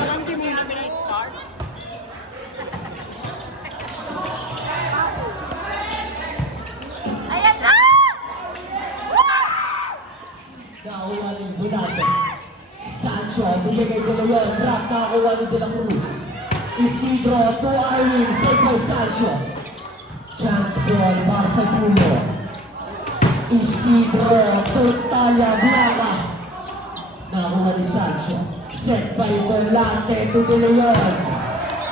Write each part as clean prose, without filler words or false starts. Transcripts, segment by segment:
Alam di mo namin na start. Ayan na! Nakakuha ng Bonate. Sancho, bigay ko na yun. Rock, nakakuha ni De La Cruz. Isidro to Irene, save by Sancho. Chance ball para sa dulo. Isidro to Talia Blanca. Nakakuha ni Sancho. Set by Bonate to De Leon.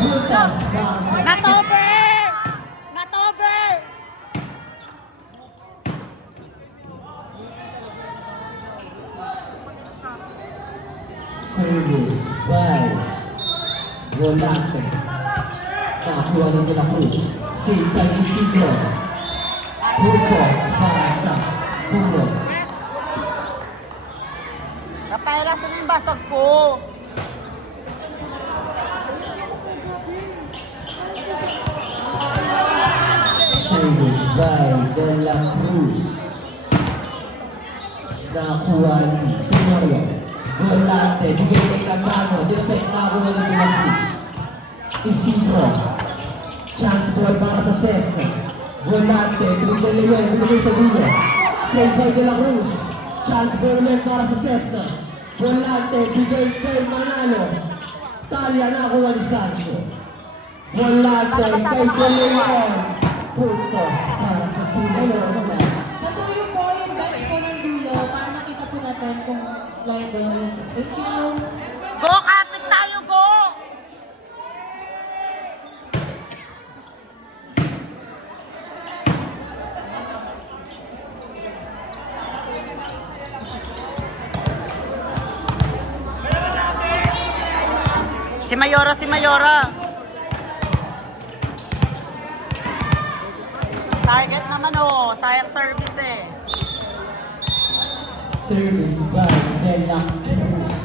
Puntas para sa... Natover! Natover! Service by Volante. Nakakuha ng De La Cruz. Save by Isidro. Puntos para sa dulo. Rafaela, saan yung basag ko? Service by De La Cruz. Nakakuha ni Tenorio. Volante, bigay kay Candano. Dinapit, nakakuha ni De La Cruz. Isidro. Chance ball para sa Cesna. Volante, tuwing De Leon, binigay sa dulo. Save by De La Cruz. Chance ball ulit para sa Cesna. Volante, bigay kay Manalo. Talia, nakakuha ni Sancho. Volante, kay De Leon. Puntos para sa dulo. Pasuyo po yung bench po ng dulo para makita po natin kung liable mo yung thank you. Go, kapit tayo, go! Si Mayora, si Mayora. Target naman oh, sayang service eh. Service by De La Cruz.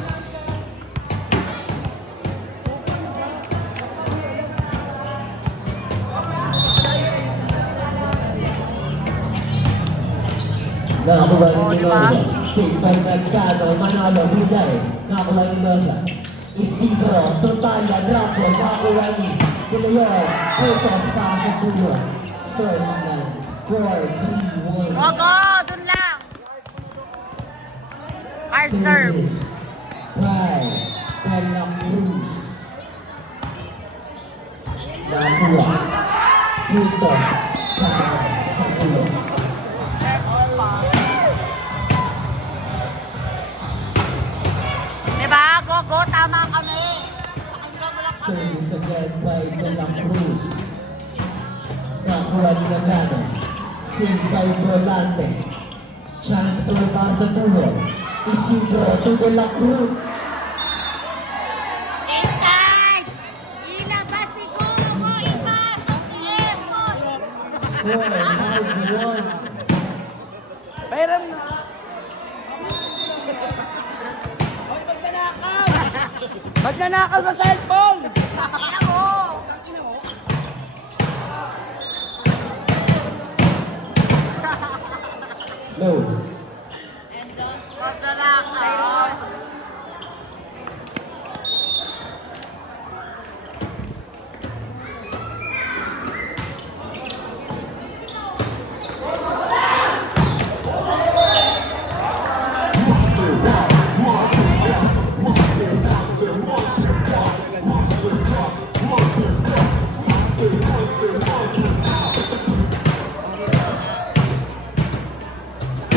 Nakakuha ng Mendoza. Save by Mercado. Manalo, bigay. Nakakuha ng Mendoza. Isidro, Totalia, Draco. Nakakuha ni De Leon. Puntos para sa dulo. Serve na. Score 3-1. Go, go! Dun lang! Hard serve. Service by De La Cruz. Nakakuha. Puntos para sa dulo. Diba? Go, go! Tama kami! Pakinggan mo lang kami. Service again by De La Cruz. Nakakuha ni Gandano. Save by Volante. Chance ball para sa dulo. Isidro to De La Cruz. Inside! Ilabas si Kumo! Ibas! Score 5-1. Bayram na! Hoy, magnanakaw sa cellphone! Ina mo! Ina mo? Low. Magnanakaw!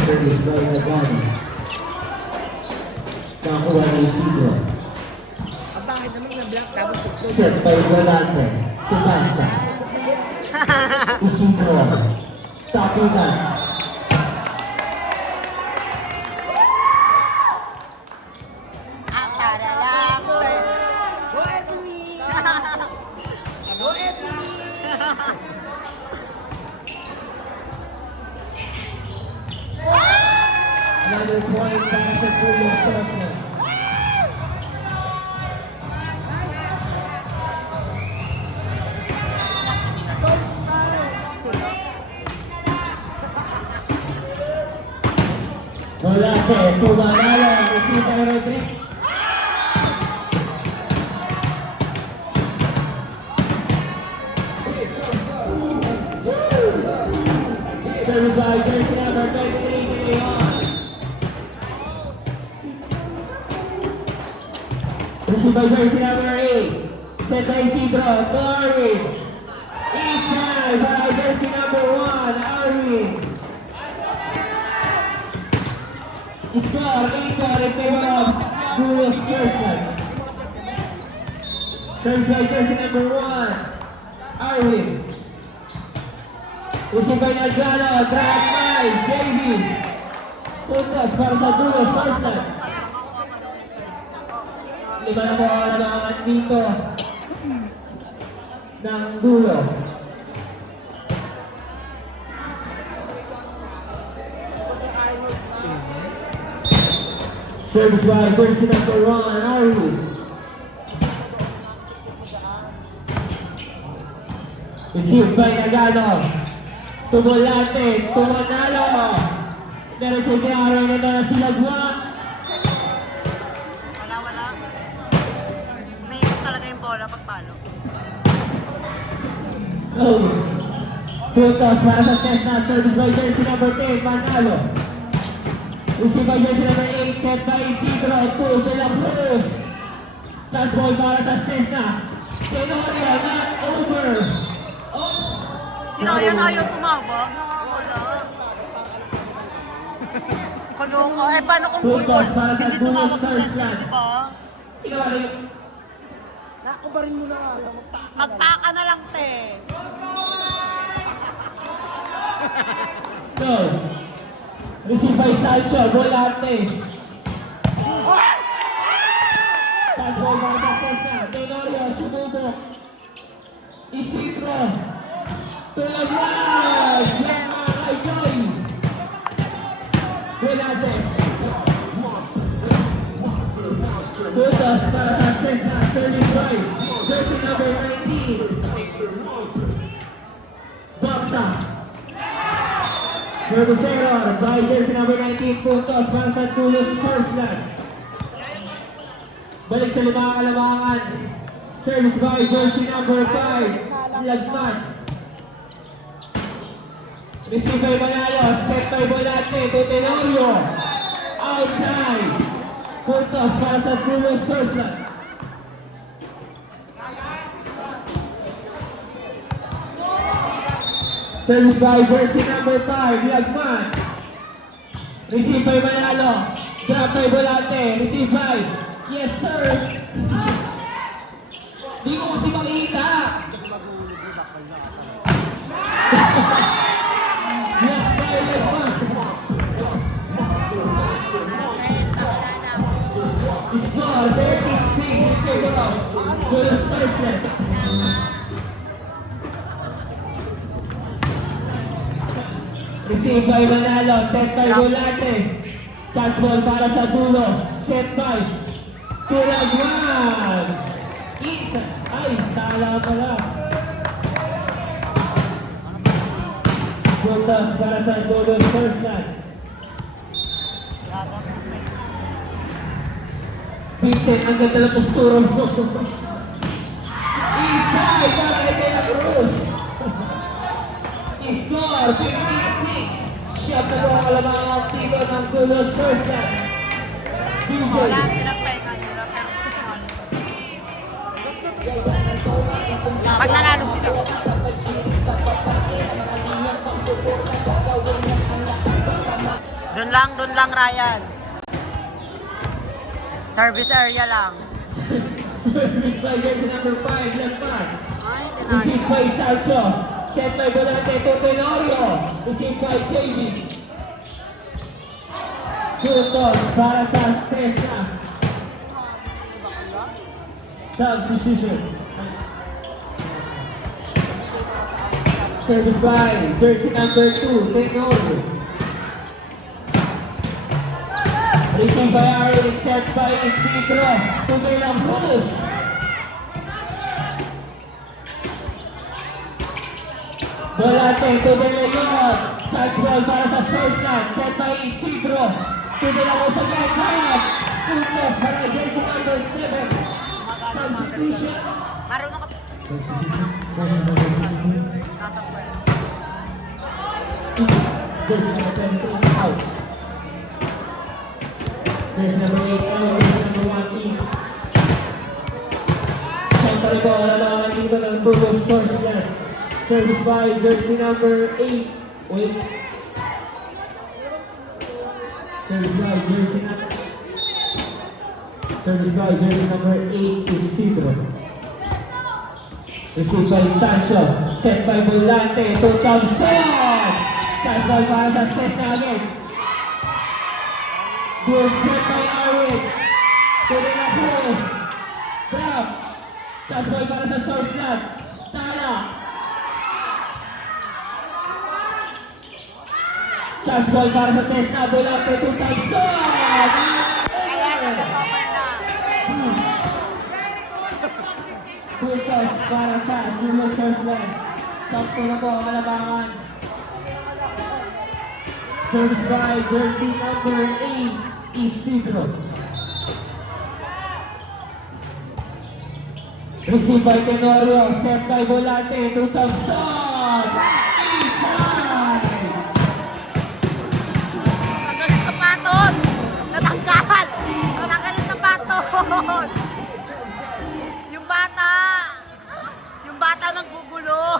Service by Nagano. Nakakuha ni Isidro. Ang bakit naman na-block tapos tukod? Set by Volante. Tumansa. Isidro. Tapitan. Ah, para lang sa... Go, Ebony! Go, Ebony! Another point para sa dulo. Cesna. Volante, tumanalo. Receive by Rodriguez. Service by jersey number 23, Leon. Received by jersey number 8. Set by Isidro, to Arwin. Inside by jersey number 1, Arwin. Score, 8-1 in favor of Julius Thurston. Service by jersey number 1, Arwin. Received by Nagrano, drag by JV. Puntos para sa Julius Thurston. 5 na po ang kalabangan dito ng dulo. Service by jersey number 1, Arwin. Received by Nagano. Tumulate, tumanalo. Nareceive ni Arwin na na silagwa. Wala. May ikot talaga yung bola pag palo. Oh. Puntos para sa Cessna. Service by jersey number 10, Manalo. Received by jersey number 8, set by Isidro, 2, De La Cruz. Chance ball para sa Cessna. Tenorio, not over. Sino yan ayaw tumawag? Wala. Kaloko. Eh, paano kung football? Puntos para sa Hindi Dulos tumawag sa Thursland. di ba? Ginawa rin. Nakubarin mo na. Magpaka na lang, te. Go. Received by Sancho, Volante. Pass ball para sa Cessna. Tenorio, sumubok. Isidro. Tulaglag! Yan mga kay Joy. Volante. Puntos para sa Cessna. Service by jersey number 19. Baksa. Service error by jersey number 19. Puntos para sa Tulos Thursland. Balik sa limang kalamangan. Service by jersey number 5. Lagman. Receive by Manalo. Step by Volante. To Tenorio. Outside. Puntos para sa Tulos Thursland. Service by jersey number 5, Lagman. Receive by Manalo. Drop by Volante. Receive by. Yes, sir. Di ko kasi makita. Yes, by Lagman. Score 36 in favor of Tulos Thursland. Receive by Manalo, set by Volante. Chance ball para sa dulo. Set by Tulagwan. Inside. Ay, tala pala. Puntos para sa dulo Thursland. Vincent, ang ganda ng postura mo. Inside para kay De La Cruz. Score 56. Shot na po ang kalamangan dito ng Tulos Thursland. DJ. Wala nilang pahinga nila, pero pag nanalo sila. Doon lang, Ryan. Service area lang. Service by jersey number 5, Lagman. Ay, tinalo. Received by Sancho. Set by Volante to Tenorio. Received by JV. Puntos para sa Cessna. Substitution. Service by jersey number 2, Tenorio. Received by Arlen, set by Isidro. To De La Cruz. Volante to De Leon. Touch ball para sa Thursland. Set by Isidro. To De La Cruz again. Puntos para jersey number 7. Substitution. Marunong ka. Nasa pwede. Jersey number 23 out. Jersey number 8 out. Jersey number 1 in. Siyempre po, kalalangan dito ng Bulls source niya. Service by jersey number 8. Wait. Service by jersey number 8 is Isidro. Received by Sancho. Set by Volante. To Thompson. Chance ball para sa Cesna again. Good set by Arwin. Pwede na po. Drop. Chance ball para sa Sourceland. Tala. Chance ball para sa Cesna. Volante to Thompson. Full toss para sa Julio Sourceland. Sakto na po ang kalabangan. Service by jersey number 8, Isidro. Received by Tenorio, set by Volante to Thompson. Inside! Natanggal yung sapatos! Natanggal! Natanggal yung sapatos! Yung bata naggugulo!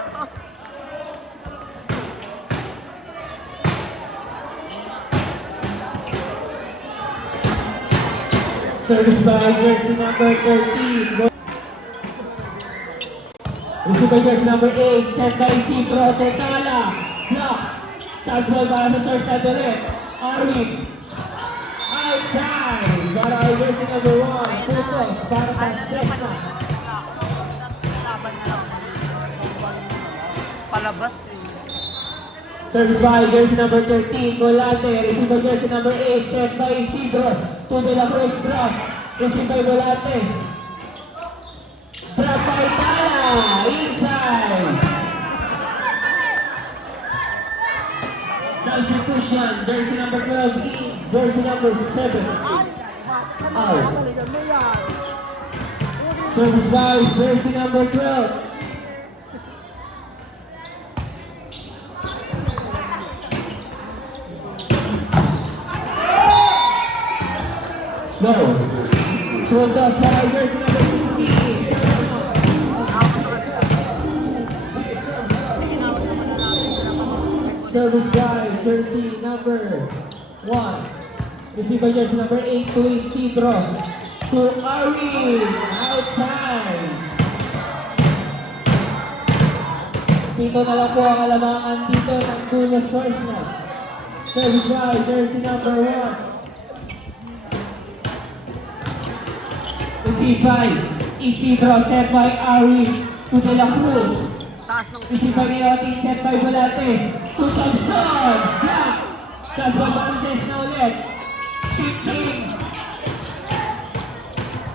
Service by jersey number 13. Received by jersey number 8, set by Isidro. Tecala. Block. Chance ball para sa source na ulit. Arwin. Outside. Para jersey number 1. Focus para sa Cesna. Laban na lang. Palabas eh. Service by jersey number 13, Volante. Received by jersey number 8, set by Isidro. To De La Cruz, drop. Received by Volante. Drop by Tala. Inside. Substitution. Jersey number 12 in. Jersey number 7 out. Service by jersey number 12. No. Throw the side jersey number 16. Service by jersey number 1. Received by jersey number 8 to Isidro. To Arwin. Outside. Dito na lang po ang alamangan dito ng Bulls source na. Service by jersey number 1. Received by Isidro, set by Arwin to De La Cruz. Taas ng Received by Neoti, set by Volante to Thompson. Block. Chance ball para sa Cesna ulit. Pitching.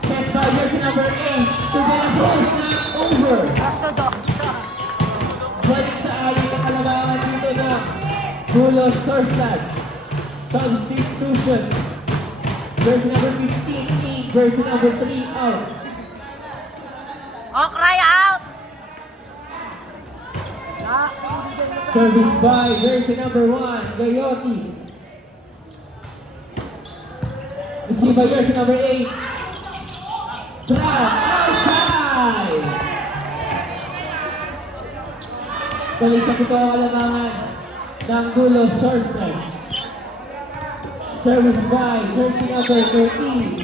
Set by jersey number 8 to De La Cruz. Not over. Balik sa aling ng kalabangan dito na Bulls Sourceland. Substitution. Jersey number 15 in. Jersey number 3 out. Oh, cry out! Service by jersey number 1, Gayotti. Received by jersey number 8. Drop outside! Balik sa pito ang kalamangan ng Bulls Sourceland. Service by jersey number 13,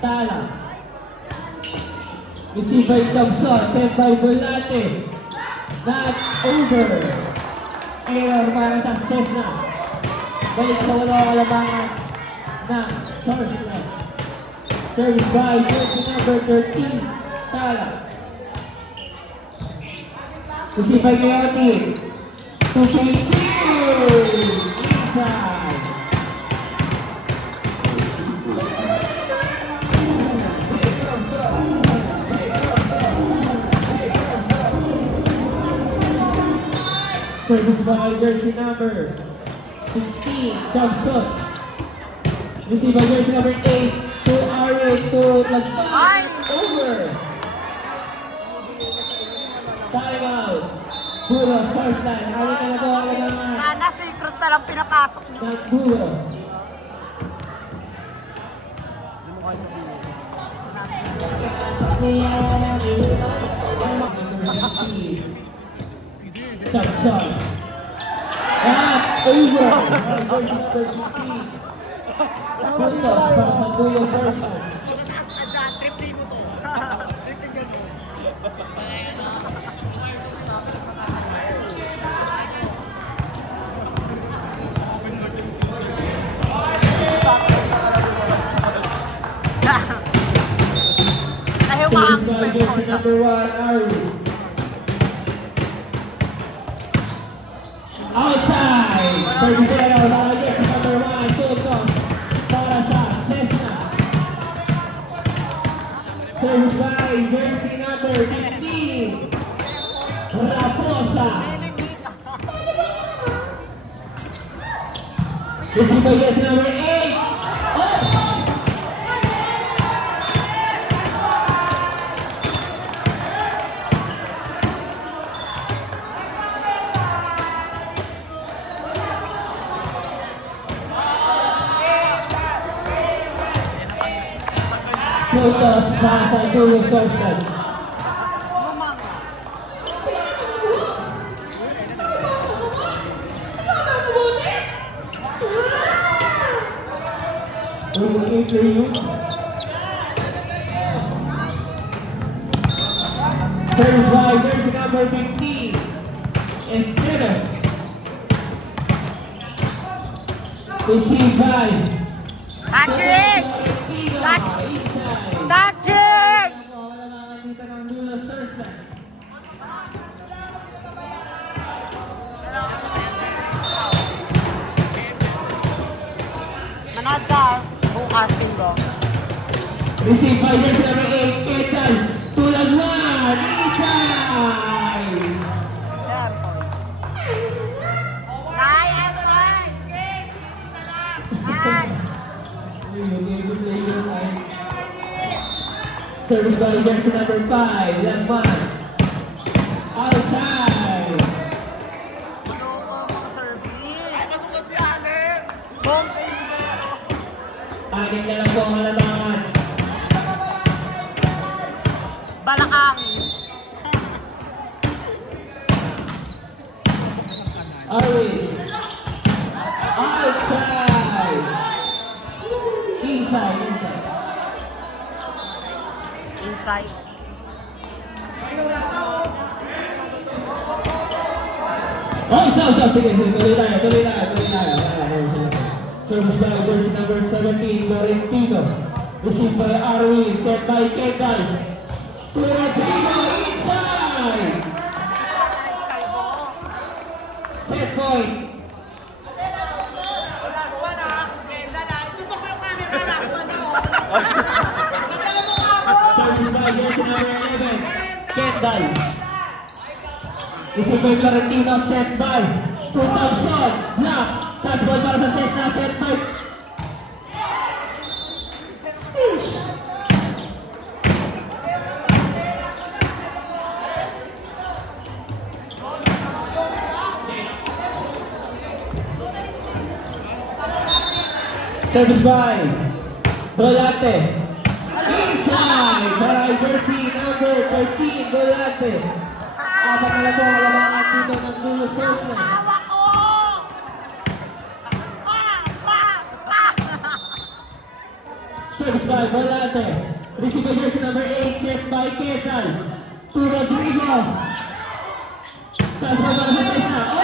Tala. Received by Thompson, sent by Volante. Not over. Error para sa Cesna. Balik sa wala kalabangan ng Sourceland. Service by jersey number 13, Tala. Received by Gayotti. To KT. Inside. Service by jersey number 16, Thompson. Received by jersey number 8 to Arwin to Lagpas. Over. Time out. Bulls Sourceland. Arwin na na po ang lagangan. Sana si basta lang pinapasok nyo. ng dulo. Samson. At over. Puntos para sa dulo version. Nahiwaan Service ko by jersey number 1, Ari. Outside! Service by jersey number 1, Tultos para sa Cessna. Service by jersey number 15, Raposa. Receive by jersey number 8, Ops! Tultos para sa dulo Sorcerer. Service by jersey number 15, Esteves. Receive by Touching! Touch! Touching! dito ng dulo Sorcerer. Manood ka bukas linggo. Receive by jersey number 8, Ketal. Tulad 1, inside! Yan po. Nay, ano na? Nay! Service by jersey number 5, Lamban. Outside! Ano ko mga service? Ay, ano ko si Alem? Bong! Anim na lang po ang halamangan. Balakang! Arwin. Outside! Inside, inside. Inside. Oh, so, sige, tuloy tayo. Service by jersey number 17, Florentino. Received by Arwin, set by Ketal. To Rodrigo, inside! Set point. Service by jersey number 11, Kendall. Received by Florentino, set by to Thompson. Block. Chance ball para sa Cessna, set by service by Volante. Inside para jersey number 13, Volante. Apat na lang po ang halamangan dito ng dulo Sorcerer. Tawa ko! Service by Volante. Receive by jersey number 8, set by Ketal. To Rodrigo. Chance ball para sa Cessna.